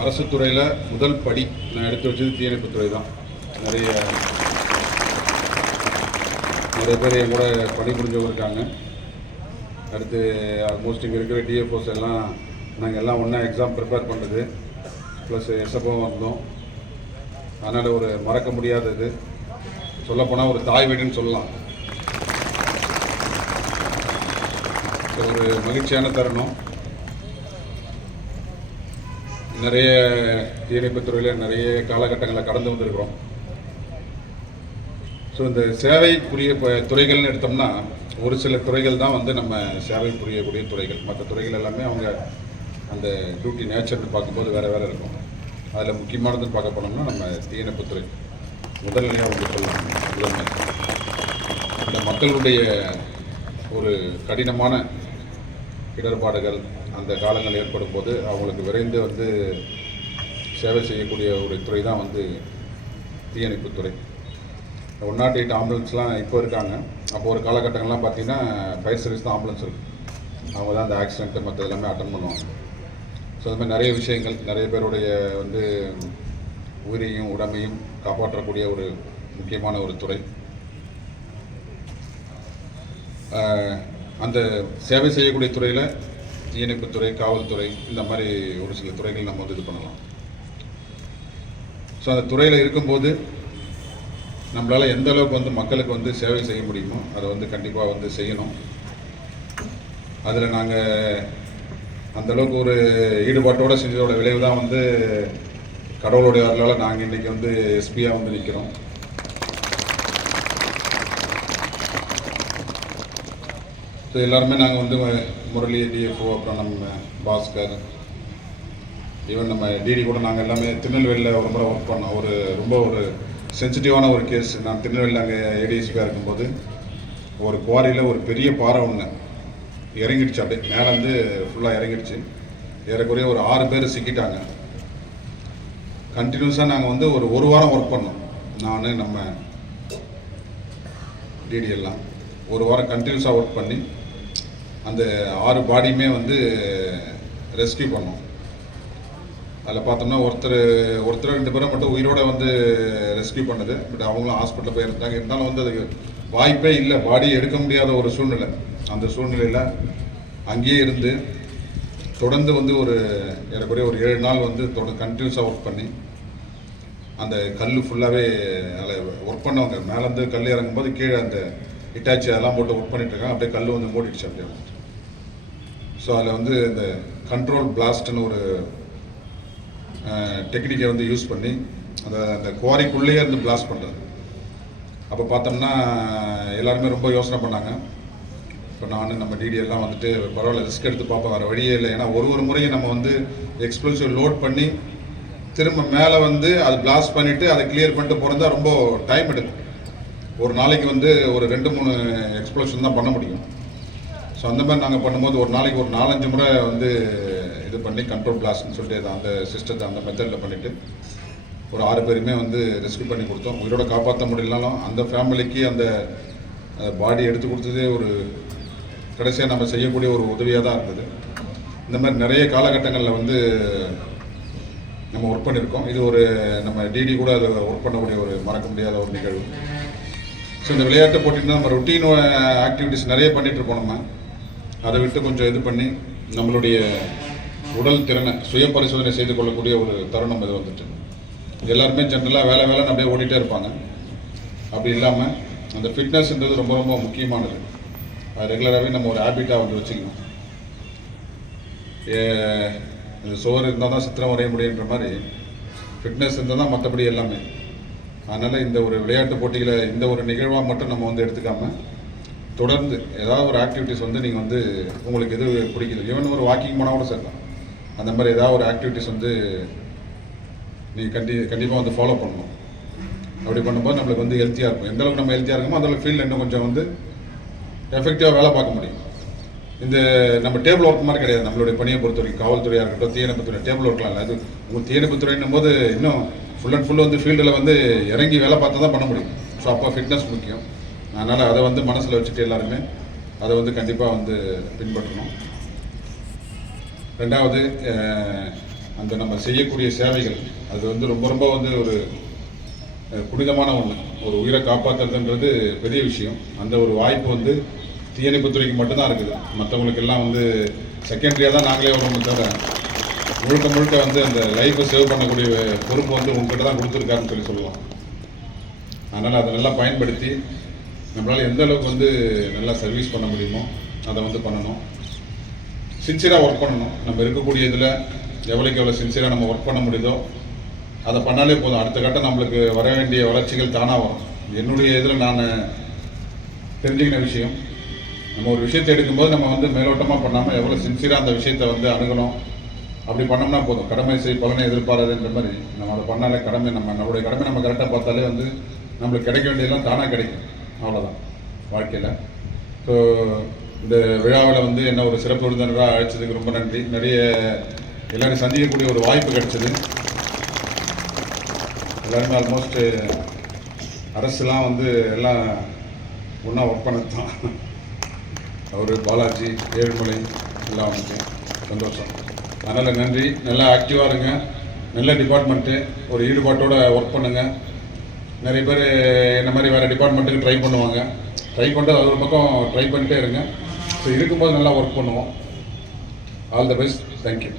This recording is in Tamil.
அரசு துறையில் முதல் படி நான் எடுத்து வச்சது தீயணைப்பு துறை தான். நிறைய நிறைய பேர் என் கூட பணிபுரிஞ்சவங்க இருக்காங்க. அடுத்து ஆல்மோஸ்ட் இங்கே இருக்கிற டிஎஃப்ஓஸ் எல்லாம் நாங்கள் எல்லாம் ஒன்றா எக்ஸாம் ப்ரிப்பேர் பண்ணுறது ப்ளஸ் எஸ்எஃப்ஓ வந்தோம். அதனால் ஒரு மறக்க முடியாதது. சொல்லப்போனால் ஒரு தாய் வீடுன்னு சொல்லலாம். ஒரு மகிழ்ச்சியான தருணம். நிறைய தீயணைப்பு துறையில் நிறைய காலகட்டங்களை கடந்து வந்திருக்கிறோம். ஸோ இந்த சேவை புரிய ப- துறைகள்னு எடுத்தோம்னா ஒரு சில துறைகள் தான் வந்து நம்ம சேவை புரியக்கூடிய துறைகள். மற்ற துறைகள் எல்லாமே அவங்க அந்த டியூட்டி நேச்சர்னு பார்க்கும்போது வேறு வேறு இருக்கும். அதில் முக்கியமானதுன்னு பார்க்க போனோம்னா நம்ம தீயணைப்புத்துறை முதல்நிலையாக வந்து சொல்லலாம். முதன்மை இந்த மக்களுடைய ஒரு கடினமான இடர்பாடுகள் அந்த காலங்கள் ஏற்படும் போது அவங்களுக்கு விரைந்து வந்து சேவை செய்யக்கூடிய ஒரு துறை தான் வந்து தீயணைப்புத்துறை ஒன் நாட் எயிட் ஆம்புலன்ஸ்லாம் இப்போ இருக்காங்க. அப்போ ஒரு காலகட்டங்கள்லாம் பார்த்தீங்கன்னா ஃபயர் சர்வீஸ் தான் ஆம்புலன்ஸ் இருக்கு. அவங்க தான் அந்த ஆக்சிடென்ட்டு மற்ற எல்லாமே அட்டன் பண்ணுவாங்க. ஸோ அது மாதிரி நிறைய விஷயங்கள் நிறைய பேருடைய வந்து உயிரையும் உடமையும் காப்பாற்றக்கூடிய ஒரு முக்கியமான ஒரு துறை. அந்த சேவை செய்யக்கூடிய துறையில் தீயணைப்புத்துறை காவல்துறை இந்த மாதிரி ஒரு சில துறைகள் நம்ம வந்து இது பண்ணலாம். ஸோ அந்த துறையில் இருக்கும்போது நம்மளால் எந்த அளவுக்கு வந்து மக்களுக்கு வந்து சேவை செய்ய முடியுமோ அதை வந்து கண்டிப்பாக வந்து செய்யணும். அதில் நாங்கள் அந்த அளவுக்கு ஒரு ஈடுபாட்டோட செஞ்சதோட விளைவு தான் வந்து கடவுளுடைய வரலால் நாங்கள் இன்றைக்கி வந்து எஸ்பியாக வந்து நிற்கிறோம் ஸோ எல்லாருமே நாங்கள் வந்து முரளி டிஎஃப்ஓ அப்புறம் நம்ம பாஸ்கர். ஈவன் நம்ம டிடி கூட நாங்கள் எல்லாமே திருநெல்வேலியில் ஒரு முறை ஒர்க் பண்ணோம். ஒரு ரொம்ப ஒரு சென்சிட்டிவான ஒரு கேஸ் நான் திருநெல்வேலியில் அங்கே ஏடிஎஸ்பியாக இருக்கும்போது ஒரு குவாரியில் ஒரு பெரிய பாறை ஒன்று இறங்கிடுச்சு. அப்படியே மேலேருந்து ஃபுல்லாக இறங்கிடுச்சு. ஏறக்குறைய ஒரு ஆறு பேர் சிக்கிட்டாங்க. கண்டினியூஸாக நாங்கள் வந்து ஒரு ஒரு வாரம் ஒர்க் பண்ணோம். நான் நம்ம டிடி எல்லாம். ஒரு வாரம் கண்டினியூஸாக ஒர்க் பண்ணி அந்த ஆறு பாடியுமே வந்து ரெஸ்கியூ பண்ணோம். அதில் பார்த்தோம்னா ஒருத்தர் ஒருத்தர் ரெண்டு பேரை மட்டும் உயிரோட வந்து ரெஸ்கியூ பண்ணுது. பட் அவங்களும் ஹாஸ்பிட்டலில் போயிருந்தாங்க இருந்தாலும் வந்து அதுக்கு வாய்ப்பே இல்லை. பாடி எடுக்க முடியாத ஒரு சூழ்நிலை. அந்த சூழ்நிலையில் அங்கேயே இருந்து தொடர்ந்து வந்து ஒரு ஏறக்குறைய ஒரு ஏழு நாள் வந்து தொட கண்டினியூஸாக ஒர்க் பண்ணி அந்த கல் ஃபுல்லாகவே அதில் ஒர்க் பண்ணவங்க. மேலேருந்து கல் இறங்கும்போது கீழே அந்த இட்டாச்சி அதெல்லாம் போட்டு ஒர்க் பண்ணிட்டு இருக்காங்க. அப்படியே கல் வந்து மூடிடுச்சு அப்படியே. ஸோ அதில் வந்து இந்த கண்ட்ரோல் பிளாஸ்ட்னு ஒரு டெக்னிக்கை வந்து யூஸ் பண்ணி அந்த அந்த குவாரிக்குள்ளேயே இருந்து பிளாஸ்ட் பண்ணுறது அப்போ பார்த்தோம்னா எல்லாருமே ரொம்ப யோசனை பண்ணாங்க. இப்போ நான் நம்ம டிடி எல்லாம் வந்துட்டு பரவாயில்ல ரிஸ்க் எடுத்து பார்ப்போம் வேறு வழியே இல்லை. ஏன்னா ஒரு ஒரு முறையும் நம்ம வந்து எக்ஸ்ப்ளோசிவ் லோட் பண்ணி திரும்ப மேலே வந்து அது பிளாஸ்ட் பண்ணிவிட்டு அதை கிளியர் பண்ணிட்டு போகிறதா ரொம்ப டைம் எடுக்கும். ஒரு நாளைக்கு வந்து ஒரு ரெண்டு மூணு எக்ஸ்ப்ளோஷன் தான் பண்ண முடியும். ஸோ அந்த மாதிரி நாங்கள் பண்ணும்போது ஒரு நாளைக்கு ஒரு நாலஞ்சு முறை வந்து இது பண்ணி கண்ட்ரோல் பிளாஸ்ட்னு சொல்லிட்டு அதை அந்த சிஸ்டத்தை அந்த மெத்தடில் பண்ணிவிட்டு ஒரு ஆறு பேருமே வந்து ரெஸ்க்யூ பண்ணி கொடுத்தோம். உயிரோட காப்பாற்ற முடியலனாலும் அந்த ஃபேமிலிக்கு அந்த பாடி எடுத்து கொடுத்ததே ஒரு கடைசியாக நம்ம செய்யக்கூடிய ஒரு உதவியாக தான் இருந்தது. இந்த மாதிரி நிறைய காலகட்டங்களில் வந்து நம்ம ஒர்க் பண்ணியிருக்கோம் இது ஒரு நம்ம டிடி கூட அதை ஒர்க் பண்ணக்கூடிய ஒரு மறக்க முடியாத ஒரு நிகழ்வு. ஸோ இந்த விளையாட்டு போட்டினா நம்ம ரொட்டீன் ஆக்டிவிட்டிஸ் uh, நிறைய பண்ணிட்டு இருப்போம் நம்ம. அதை விட்டு கொஞ்சம் இது பண்ணி நம்மளுடைய உடல் திறனை சுய பரிசோதனை செய்து கொள்ளக்கூடிய ஒரு தருணம் இது வந்துட்டு. எல்லாருமே ஜென்ரலாக வேலை வேலைன்னு அப்படியே ஓடிட்டே இருப்பாங்க. அப்படி இல்லாமல் அந்த ஃபிட்னஸ்ன்றது ரொம்ப ரொம்ப முக்கியமானது. அது ரெகுலராகவே நம்ம ஒரு ஹேபிட்டாக வந்து வச்சுக்கணும். ஏ- சுவர் இருந்தால் தான் சித்திரம் வரைய முடியுன்ற மாதிரி ஃபிட்னஸ் இருந்தால் தான் மற்றபடி எல்லாமே. அதனால் இந்த ஒரு விளையாட்டு போட்டியில் இந்த ஒரு நிகழ்வாக மட்டும் நம்ம வந்து எடுத்துக்காமல் தொடர்ந்து ஏதாவது ஒரு ஆக்டிவிட்டிஸ் வந்து நீங்கள் வந்து உங்களுக்கு எது பிடிக்குது ஈவன் ஒரு வாக்கிங் போனால் கூட சரிதான் அந்த மாதிரி ஏதாவது ஒரு ஆக்டிவிட்டிஸ் வந்து நீங்கள் கண்டி கண்டிப்பாக வந்து ஃபாலோ பண்ணணும். அப்படி பண்ணும்போது நம்மளுக்கு வந்து ஹெல்த்தியாக இருக்கும். எந்த அளவுக்கு நம்ம ஹெல்த்தியாக இருக்கோமோ அந்த அளவுக்கு ஃபீல்டில் இன்னும் கொஞ்சம் வந்து எஃபெக்டிவாக வேலை பார்க்க முடியும். இந்த நம்ம டேபிள் ஒர்க் மாதிரி கிடையாது. நம்மளுடைய பணியை பொறுத்த வரைக்கும் காவல்துறையாக இருக்கட்டும் தீயணைப்புத்துறை டேபிள் ஒர்க்லாம் இல்லை. அது உங்கள் தீயணைப்புத்துறைன்னும் போது இன்னும் ஃபுல் அண்ட் ஃபுல் வந்து ஃபீல்டில் வந்து இறங்கி வேலை பார்த்து தான் பண்ண முடியும். ஸோ அப்போ ஃபிட்னஸ் முக்கியம். அதனால் அதை வந்து மனசில் வச்சுட்டு எல்லாருமே அதை வந்து கண்டிப்பாக வந்து பின்பற்றணும். ரெண்டாவது அந்த நம்ம செய்யக்கூடிய சேவைகள். அது வந்து ரொம்ப ரொம்ப வந்து ஒரு புனிதமான ஒன்று ஒரு உயிரை காப்பாற்றுறதுன்றது பெரிய விஷயம். அந்த ஒரு வாய்ப்பு வந்து தீயணைப்புத்துறைக்கு மட்டும்தான் இருக்குது. மற்றவங்களுக்கு எல்லாம் வந்து செகண்டரியாக தான் நாங்களே வரணும் தவிர முழுக்க முழுக்க வந்து அந்த லைஃப்பை சேவ் பண்ணக்கூடிய பொறுப்பு வந்து உங்ககிட்ட தான் கொடுத்துருக்காருன்னு சொல்லி சொல்லலாம். அதனால் அதை நல்லா பயன்படுத்தி நம்மளால் எந்த அளவுக்கு வந்து நல்லா சர்வீஸ் பண்ண முடியுமோ அதை வந்து பண்ணணும். சின்சியராக ஒர்க் பண்ணணும். நம்ம இருக்கக்கூடிய இதில் எவ்வளோக்கு எவ்வளோ சின்சியராக நம்ம ஒர்க் பண்ண முடியுதோ அதை பண்ணாலே போதும். அடுத்த கட்டம் நம்மளுக்கு வர வேண்டிய வளர்ச்சிகள் தானாக வரும். என்னுடைய இதில் நான் தெரிஞ்சுக்கின விஷயம் நம்ம ஒரு விஷயத்தை எடுக்கும்போது நம்ம வந்து மேலோட்டமாக பண்ணாமல் எவ்வளோ சின்சியராக அந்த விஷயத்தை வந்து அணுகணும். அப்படி பண்ணோம்னா போதும். கடமை செய் பலனை எதிர்பாராதுன்ற மாதிரி நம்ம அதை பண்ணாலே கடமை நம்ம நம்மளுடைய கடமை நம்ம கரெக்டாக பார்த்தாலே வந்து நம்மளுக்கு கிடைக்க வேண்டியதெல்லாம் தானாக கிடைக்கும். அவ்வளோதான் வாழ்க்கையில். ஸோ இந்த விழாவில் வந்து என்ன ஒரு சிறப்பு விருந்தினராக அழைச்சதுக்கு ரொம்ப நன்றி. நிறைய எல்லாரும் சந்திக்கக்கூடிய ஒரு வாய்ப்பு கிடைச்சது. எல்லாருமே ஆல்மோஸ்ட் அரசுலாம் வந்து எல்லாம் ஒன்றா ஒர்க் பண்ணது தான் அவர் பாலாஜி ஏழுமலை எல்லாம் வந்து சந்தோஷம். அதனால் நன்றி. நல்லா ஆக்டிவாக இருங்க. நல்ல டிபார்ட்மெண்ட்டு ஒரு ஈடுபாட்டோட ஒர்க் பண்ணுங்கள் நிறைய பேர் என்ன மாதிரி வேறு டிபார்ட்மெண்ட்டுக்கு ட்ரை பண்ணுவாங்க. ட்ரை பண்ணிட்டு அது ஒரு பக்கம் ட்ரை பண்ணிட்டே இருங்க. ஸோ இருக்கும்போது நல்லா ஒர்க் பண்ணுவோம். All the best thank you